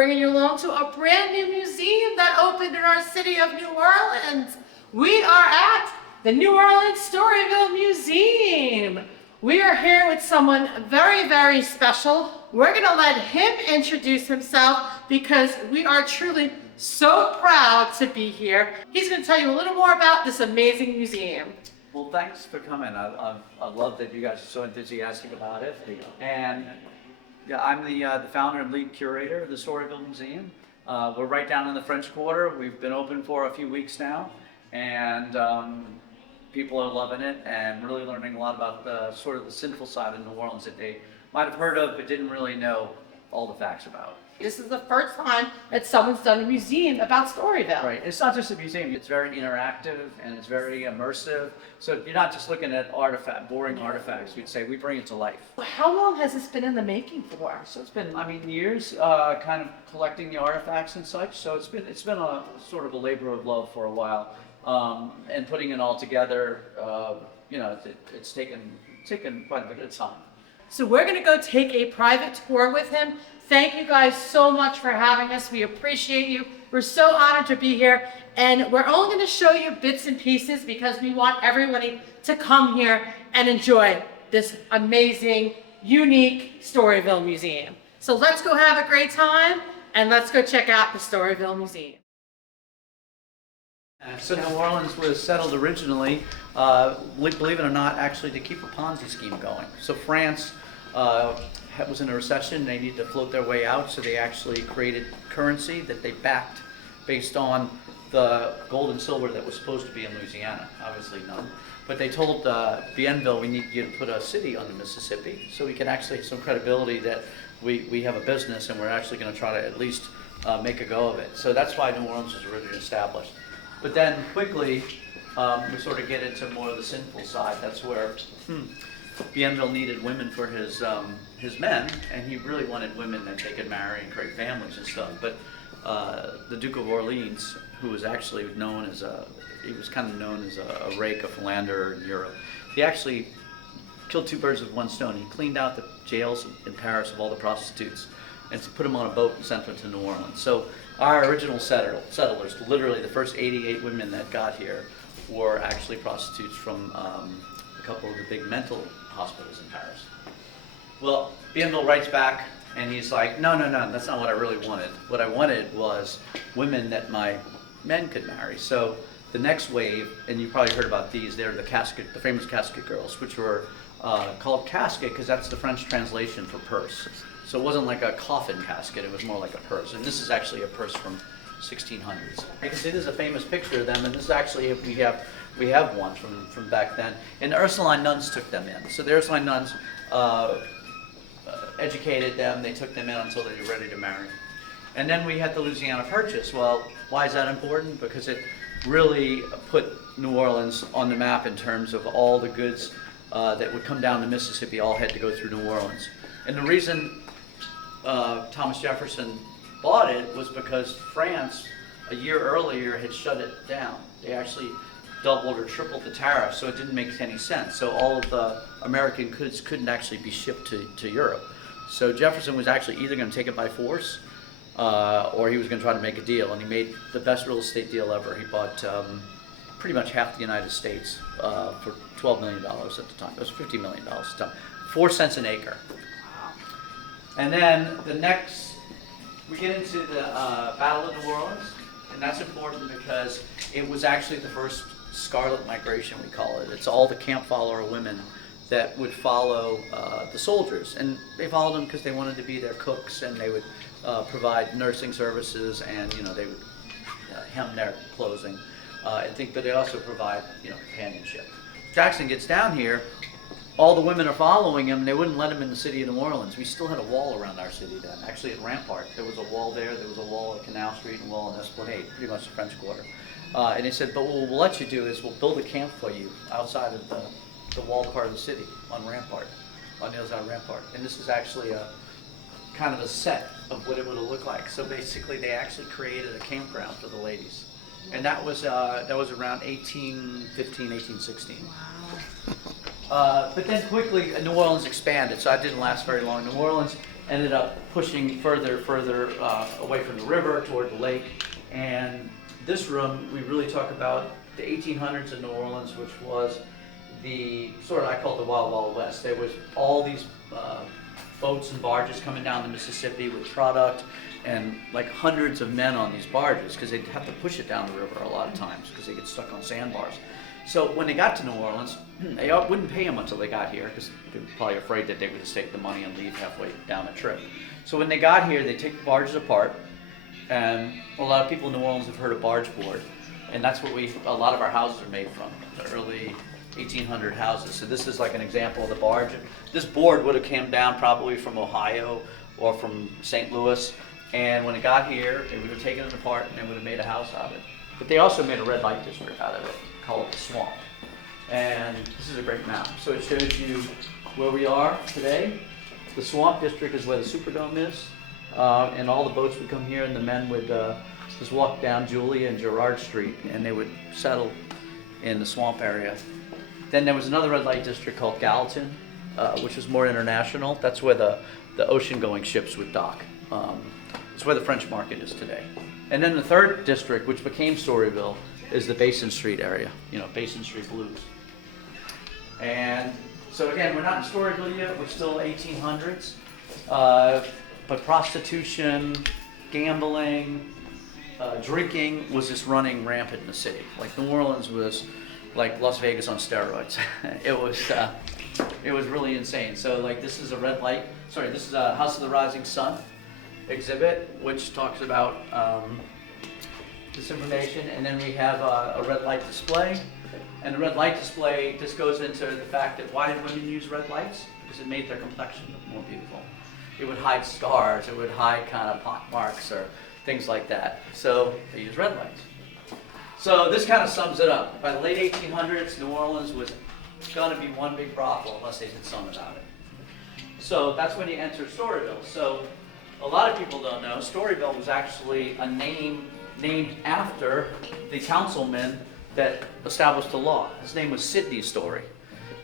bringing you along to a brand new museum that opened in our city of New Orleans. We are at the New Orleans Storyville Museum. We are here with someone very, very special. We're gonna let him introduce himself because we are truly so proud to be here. He's gonna tell you a little more about this amazing museum. Well, thanks for coming. I love that you guys are so enthusiastic about it. And yeah, I'm the founder and lead curator of the Storyville Museum. We're right down in the French Quarter. We've been open for a few weeks now, and people are loving it and really learning a lot about the sort of the sinful side of New Orleans that they might have heard of but didn't really know all the facts about. This is the first time that someone's done a museum about Storyville. Right. It's not just a museum. It's very interactive and it's very immersive. So you're not just looking at boring artifacts. We'd say we bring it to life. How long has this been in the making for? So it's been, years, kind of collecting the artifacts and such. So it's been a sort of a labor of love for a while, and putting it all together. It's taken quite a bit of time. So we're going to go take a private tour with him. Thank you guys so much for having us. We appreciate you. We're so honored to be here. And we're only going to show you bits and pieces because we want everybody to come here and enjoy this amazing, unique Storyville Museum. So let's go have a great time and let's go check out the Storyville Museum. So New Orleans was settled originally, believe it or not, actually to keep a Ponzi scheme going. So France was in a recession. They needed to float their way out, so they actually created currency that they backed based on the gold and silver that was supposed to be in Louisiana. Obviously none. But they told Bienville, we need you to put a city on the Mississippi so we can actually have some credibility that we have a business and we're actually going to try to at least make a go of it. So that's why New Orleans was originally established. But then quickly, we sort of get into more of the sinful side. That's where Bienville needed women for his men, and he really wanted women that they could marry and create families and stuff. But the Duke of Orleans, who was actually known as a rake, a philanderer in Europe, he actually killed two birds with one stone. He cleaned out the jails in Paris of all the prostitutes and put them on a boat and sent them to New Orleans. So our original settlers, literally the first 88 women that got here, were actually prostitutes from a couple of the big mental hospitals in Paris. Well, Bienville writes back and he's like, no, that's not what I really wanted. What I wanted was women that my men could marry. So the next wave, and you probably heard about these, they're the famous casket girls, which were called casket because that's the French translation for purse. So it wasn't like a coffin casket, it was more like a purse. And this is actually a purse from 1600s. You can see there's a famous picture of them, and this is actually, we have one from back then. And the Ursuline nuns took them in. So the Ursuline nuns educated them, they took them in until they were ready to marry. And then we had the Louisiana Purchase. Well, why is that important? Because it really put New Orleans on the map in terms of all the goods that would come down the Mississippi all had to go through New Orleans. And the reason Thomas Jefferson bought it was because France, a year earlier, had shut it down. They actually doubled or tripled the tariff, so it didn't make any sense. So all of the American goods couldn't actually be shipped to Europe. So Jefferson was actually either going to take it by force or he was going to try to make a deal, and he made the best real estate deal ever. He bought pretty much half the United States for $12 million at the time. It was $50 million at the time. 4 cents an acre. And then we get into the Battle of New Orleans, and that's important because it was actually the first Scarlet Migration, we call it. It's all the camp follower women that would follow the soldiers, and they followed them because they wanted to be their cooks, and they would provide nursing services, and they would hem their clothing, but they also provide companionship. Jackson gets down here. All the women are following him, and they wouldn't let him in the city of New Orleans. We still had a wall around our city then. Actually, at Rampart, there was a wall there. There was a wall at Canal Street and a wall in Esplanade, pretty much the French Quarter. And they said, but what we'll let you do is we'll build a camp for you outside of the walled part of the city on Rampart, on the other side of Rampart. And this is actually a kind of a set of what it would have looked like. So basically, they actually created a campground for the ladies. And that was around 1815, 1816. Wow. But then quickly, New Orleans expanded, so that didn't last very long. New Orleans ended up pushing further away from the river toward the lake. And this room, we really talk about the 1800s in New Orleans, which was the sort of, I call it the Wild Wild West. There was all these boats and barges coming down the Mississippi with product, and like hundreds of men on these barges, because they'd have to push it down the river a lot of times because they get stuck on sandbars. So when they got to New Orleans, they wouldn't pay them until they got here, because they were probably afraid that they would just take the money and leave halfway down the trip. So when they got here, they take the barges apart, and a lot of people in New Orleans have heard of barge board, and that's what a lot of our houses are made from, the early 1800 houses. So this is like an example of the barge. This board would have come down probably from Ohio or from St. Louis, and when it got here, they would have taken it apart and they would have made a house out of it. But they also made a red light district out of it, called the Swamp. And this is a great map. So it shows you where we are today. The Swamp District is where the Superdome is, and all the boats would come here, and the men would just walk down Julia and Girard Street, and they would settle in the swamp area. Then there was another red light district called Gallatin, which was more international. That's where the ocean-going ships would dock. It's where the French market is today. And then the third district, which became Storyville, is the Basin Street area, Basin Street Blues. And so again, we're not in Storyville yet, we're still 1800s, but prostitution, gambling, drinking was just running rampant in the city. Like New Orleans was like Las Vegas on steroids. It was really insane. So like this is a House of the Rising Sun exhibit, which talks about this information, and then we have a red light display. And the red light display just goes into the fact that why did women use red lights? Because it made their complexion look more beautiful. It would hide scars, it would hide kind of pock marks or things like that. So they use red lights. So this kind of sums it up. By the late 1800s, New Orleans was going to be one big brothel unless they did something about it. So that's when you enter Storyville. So a lot of people don't know, Storyville was actually a name named after the councilman that established the law. His name was Sidney Story.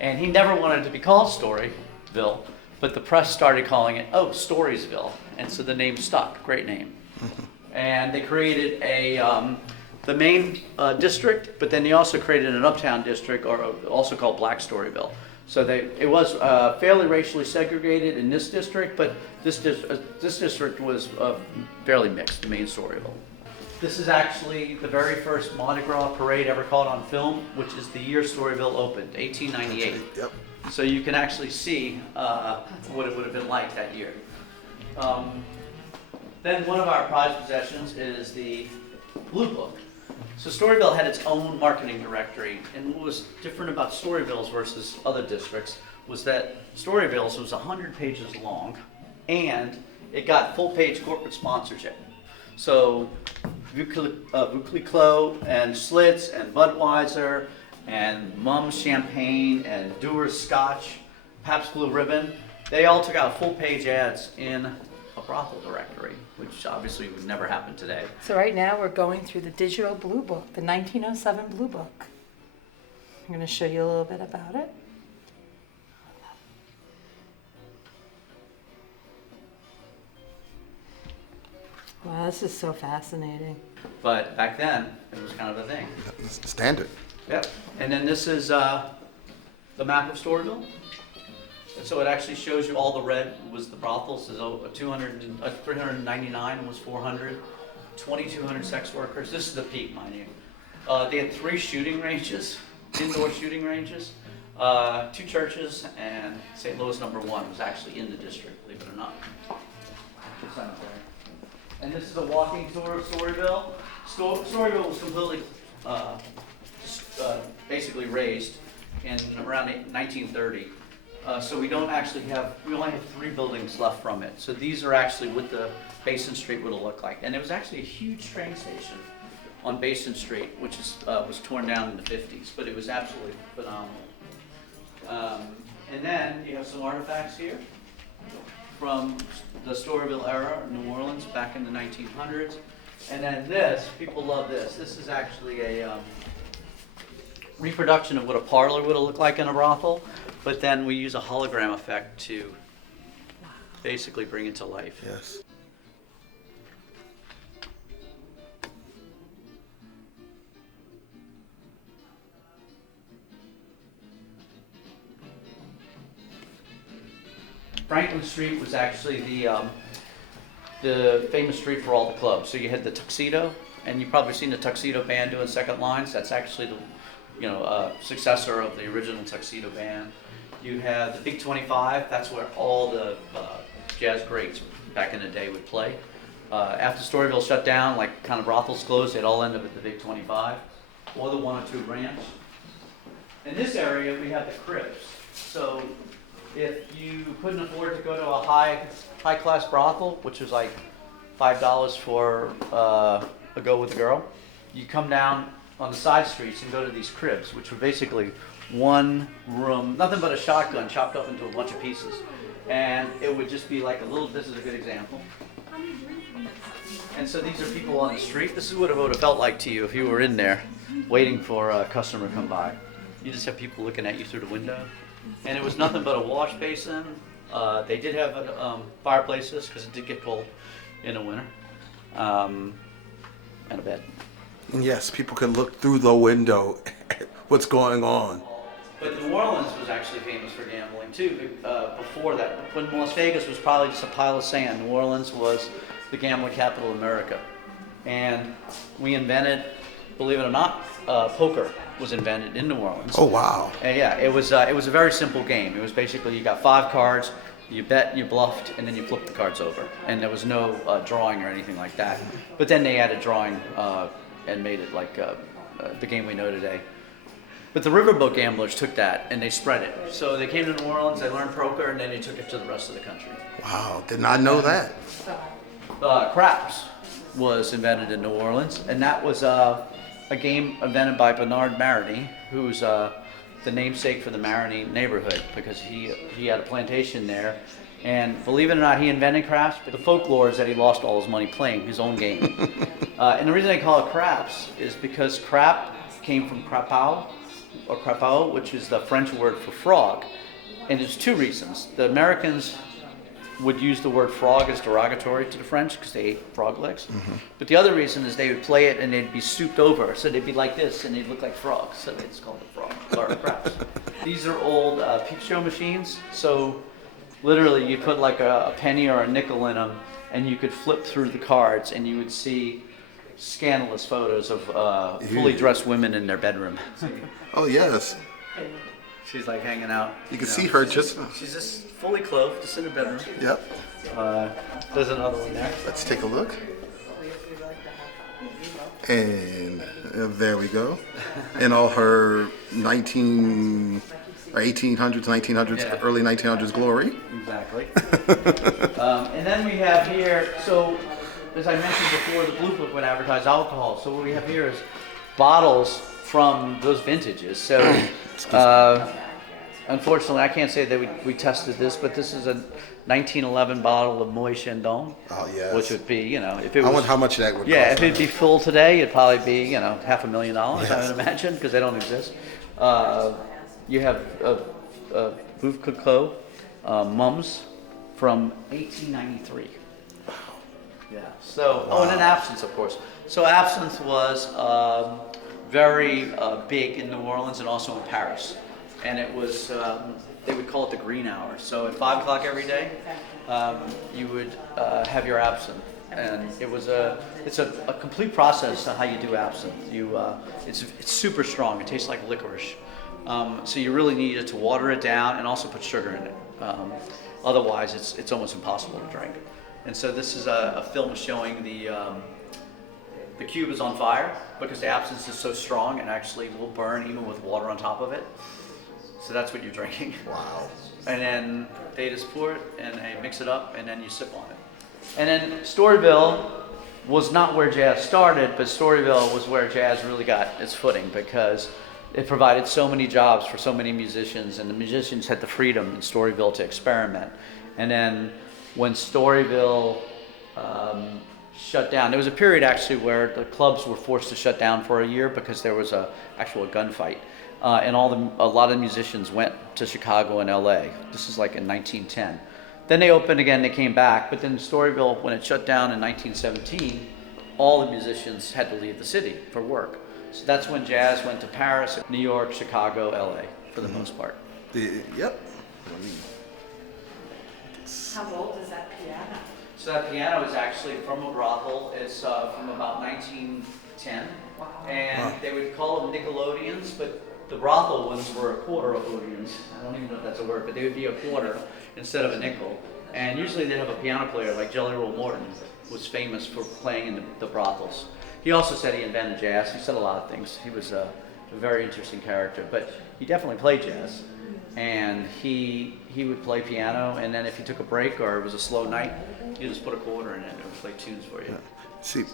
And he never wanted to be called Storyville, but the press started calling it, Storiesville. And so the name stuck. Great name. And they created the main district, but then they also created an uptown district, or also called Black Storyville. So it was fairly racially segregated in this district, but this district was fairly mixed, the main Storyville. This is actually the very first Mardi Gras parade ever caught on film, which is the year Storyville opened, 1898. Yep. So you can actually see what it would have been like that year. Then one of our prized possessions is the Blue Book. So Storyville had its own marketing directory, and what was different about Storyville's versus other districts was that Storyville's was 100 pages long, and it got full-page corporate sponsorship. So Vauclé and Schlitz and Budweiser and Mum's Champagne and Dewar's Scotch, Pabst Blue Ribbon, they all took out full-page ads in a brothel directory, which obviously would never happen today. So right now we're going through the digital Blue Book, the 1907 Blue Book. I'm going to show you a little bit about it. Wow, this is so fascinating. But back then, it was kind of a thing. It's standard. Yep. And then this is the map of Storyville. And so it actually shows you all the red was the brothels. So 399 was 400, 2,200 sex workers. This is the Peep, mind you. They had 3 shooting ranges, indoor shooting ranges, 2 churches, and St. Louis #1 was actually in the district, believe it or not. And this is a walking tour of Storyville. Storyville was completely, basically razed in around 1930. So we only have 3 buildings left from it. So these are actually what the Basin Street would have looked like. And there was actually a huge train station on Basin Street, which was torn down in the 50s, but it was absolutely phenomenal. And then you have some artifacts here from the Storyville era, New Orleans, back in the 1900s. And then this, people love this. This is actually a reproduction of what a parlor would have looked like in a brothel, but then we use a hologram effect to basically bring it to life. Yes. Franklin Street was actually the famous street for all the clubs. So you had the Tuxedo, and you've probably seen the Tuxedo Band doing second lines. That's actually the successor of the original Tuxedo Band. You have the Big 25. That's where all the jazz greats back in the day would play. After Storyville shut down, like kind of brothels closed, they'd all end up at the Big 25 or the 102 Ranch. In this area, we have the cribs. So if you couldn't afford to go to a high class brothel, which was like $5 for a go with a girl, you come down on the side streets and go to these cribs, which were basically one room, nothing but a shotgun chopped up into a bunch of pieces. And it would just be like this is a good example. And so these are people on the street. This is what it would have felt like to you if you were in there waiting for a customer to come by. You just have people looking at you through the window. And it was nothing but a wash basin. They did have fireplaces because it did get cold in the winter. And a bed. And yes, people can look through the window at what's going on. But New Orleans was actually famous for gambling too. Before that, when Las Vegas was probably just a pile of sand, New Orleans was the gambling capital of America. And we invented, believe it or not, poker was invented in New Orleans. Oh wow! And yeah, it was a very simple game. It was basically you got 5 cards, you bet, you bluffed, and then you flipped the cards over. And there was no drawing or anything like that. But then they added drawing and made it like the game we know today. But the riverboat gamblers took that and they spread it. So they came to New Orleans, they learned poker, and then they took it to the rest of the country. Wow! Did not know that. Craps was invented in New Orleans, and that was a game invented by Bernard Maroney, who's the namesake for the Maroney neighborhood because he had a plantation there. And believe it or not, he invented craps, but the folklore is that he lost all his money playing his own game. And the reason they call it craps is because crap came from crapaud, or crapaud, which is the French word for frog. And there's 2 reasons. The Americans would use the word frog as derogatory to the French because they ate frog legs. Mm-hmm. But the other reason is they would play it and they'd be souped over. So they'd be like this and they'd look like frogs. So they just called it frog or craps. These are old Peep show machines. So literally you put like a penny or a nickel in them and you could flip through the cards and you would see scandalous photos of fully dressed women in their bedroom. Oh yes. She's like hanging out. You can see her just. She's just fully clothed, just in her bedroom. Yep. There's another one there. Let's take a look. And there we go. In all her 1800s, 1900s, Yeah. early 1900s glory. Exactly. And then we have here, so as I mentioned before, the Blue Book would advertise alcohol. So what we have here is bottles from those vintages. So unfortunately, I can't say that we tested this, but this is a 1911 bottle of Moët Chandon. Oh yes. Which would be, if it was. I wonder how much that would Yeah, cost. if it'd be full today, it'd probably be, $500,000, Yes. I would imagine, because they don't exist. You have Veuve Clicquot, Mums from 1893. Yeah. So, and then absinthe, of course. So absinthe was very big in New Orleans and also in Paris, and it was they would call it the green hour. So at 5 o'clock every day, you would have your absinthe, and it's a complete process on how you do absinthe. It's super strong. It tastes like licorice. So you really need it to water it down and also put sugar in it. Otherwise, it's almost impossible to drink. And so this is a film showing the cube is on fire because the absinthe is so strong and actually will burn even with water on top of it. So that's what you're drinking. Wow. And then they just pour it and they mix it up and then you sip on it. And then Storyville was not where jazz started, but Storyville was where jazz really got its footing because it provided so many jobs for so many musicians, and the musicians had the freedom in Storyville to experiment. And then when Storyville shut down, there was a period actually where the clubs were forced to shut down for a year because there was a gunfight, and a lot of musicians went to Chicago and L.A. This is like in 1910. Then they opened again, they came back, but then Storyville, when it shut down in 1917, all the musicians had to leave the city for work. So that's when jazz went to Paris, New York, Chicago, LA, for the most part. Yep. How old is that piano? So that piano is actually from a brothel. It's from about 1910. Wow. And they would call them Nickelodeons, but the brothel ones were a quarter Nickelodeons. I don't even know if that's a word, but they would be a quarter instead of a nickel. And usually they'd have a piano player like Jelly Roll Morton was famous for playing in the brothels. He also said he invented jazz. He said a lot of things. He was a very interesting character, but he definitely played jazz. And he would play piano, and then if you took a break or it was a slow night, you just put a quarter in it and it would play tunes for you. See,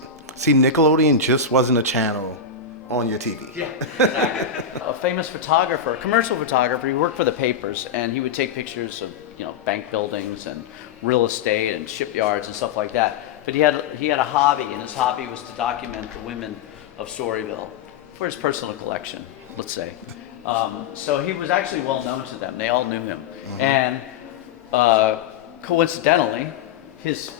Nickelodeon just wasn't a channel on your TV. Yeah, exactly. A famous photographer, a commercial photographer, he worked for the papers, and he would take pictures of, you know, bank buildings and real estate and shipyards and stuff like that. But he had a hobby, and his hobby was to document the women of Storyville for his personal collection, let's say. So he was actually well known to them. They all knew him. And coincidentally, his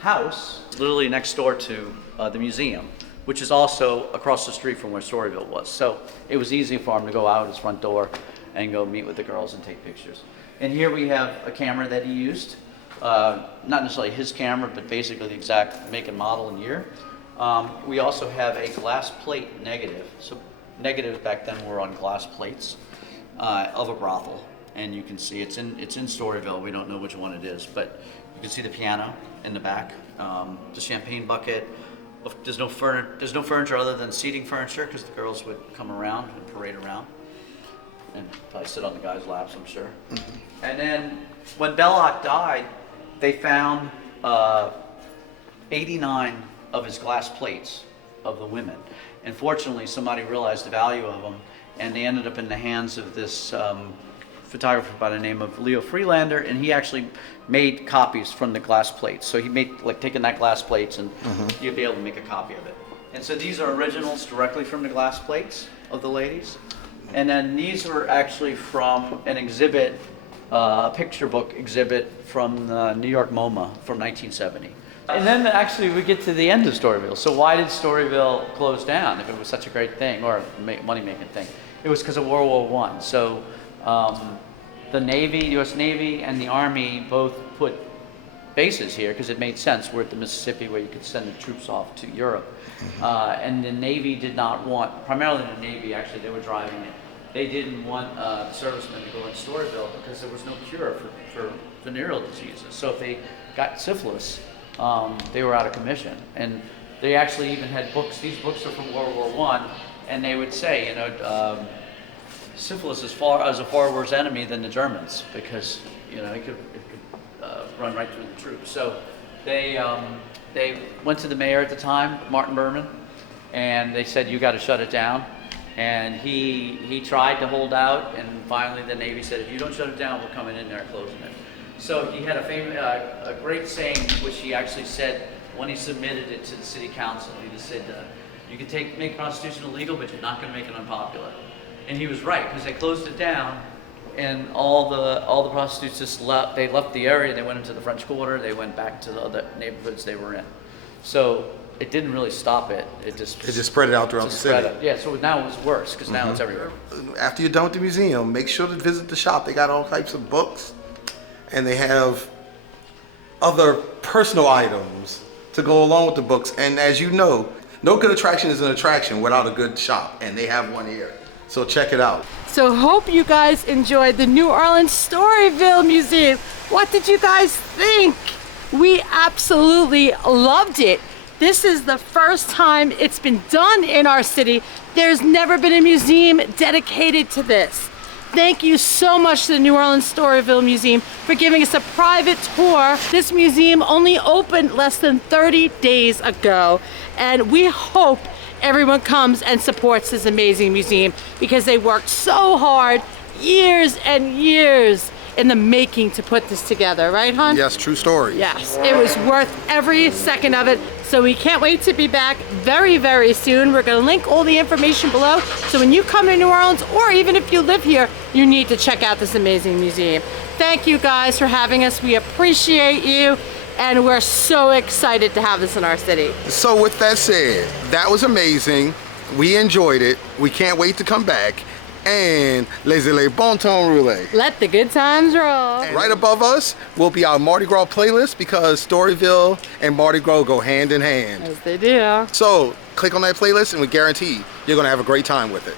house is literally next door to the museum, which is also across the street from where Storyville was. So it was easy for him to go out his front door and go meet with the girls and take pictures. And here we have a camera that he used. Not necessarily his camera, but basically the exact make and model and year. We also have a glass plate negative. So negatives back then were on glass plates of a brothel, and you can see it's in Storyville. We don't know which one it is, but you can see the piano in the back, the champagne bucket. There's no furniture other than seating furniture because the girls would come around and parade around and probably sit on the guys' laps, I'm sure. And then when Belloc died, they found 89 of his glass plates of the women. And fortunately, somebody realized the value of them, and they ended up in the hands of this photographer by the name of Leo Freelander, and he actually made copies from the glass plates. So he made, like, taking that glass plates, and you'd be able to make a copy of it. And so these are originals directly from the glass plates of the ladies. And then these were actually from an exhibit, a picture book exhibit from the New York MoMA from 1970. And then actually we get to the end of Storyville. So why did Storyville close down if it was such a great thing, or a money-making thing? It was because of World War I. So the Navy, U.S. Navy, and the Army both put bases here because it made sense. We're at the Mississippi where you could send the troops off to Europe. And the Navy did not want, primarily the Navy, actually, they were driving it. They didn't want the servicemen to go in Storyville because there was no cure for venereal diseases. So if they got syphilis, they were out of commission. And they actually even had books. These books are from World War I, and they would say, you know, syphilis is a far worse enemy than the Germans because, you know, it could run right through the troops. So they went to the mayor at the time, Martin Berman, and they said, you got to shut it down. And he tried to hold out, and finally the Navy said, if you don't shut it down, we're coming in there and closing it. So he had a great saying, which he actually said when he submitted it to the city council. He just said, you can make prostitution illegal, but you're not going to make it unpopular. And he was right, because they closed it down, and all the prostitutes just left. They left the area. They went into the French Quarter. They went back to the other neighborhoods they were in. So it didn't really stop it. It just spread it out throughout the city. Yeah. So now it was worse because now it's everywhere. After you're done with the museum, make sure to visit the shop. They got all types of books, and they have other personal items to go along with the books. And as you know, no good attraction is an attraction without a good shop, and they have one here. So check it out. So hope you guys enjoyed the New Orleans Storyville Museum. What did you guys think? We absolutely loved it. This is the first time it's been done in our city. There's never been a museum dedicated to this. Thank you so much to the New Orleans Storyville Museum for giving us a private tour. This museum only opened less than 30 days ago, and we hope everyone comes and supports this amazing museum because they worked so hard, years and years in the making to put this together, right, hon? Yes, true story. Yes, it was worth every second of it. So we can't wait to be back very, very soon. We're gonna link all the information below. So when you come to New Orleans, or even if you live here, you need to check out this amazing museum. Thank you guys for having us. We appreciate you, and we're so excited to have this in our city. So with that said, that was amazing. We enjoyed it. We can't wait to come back. And laissez-les bon temps rouler. Let the good times roll. And right above us will be our Mardi Gras playlist, because Storyville and Mardi Gras go hand in hand. As they do. So click on that playlist and we guarantee you're gonna have a great time with it.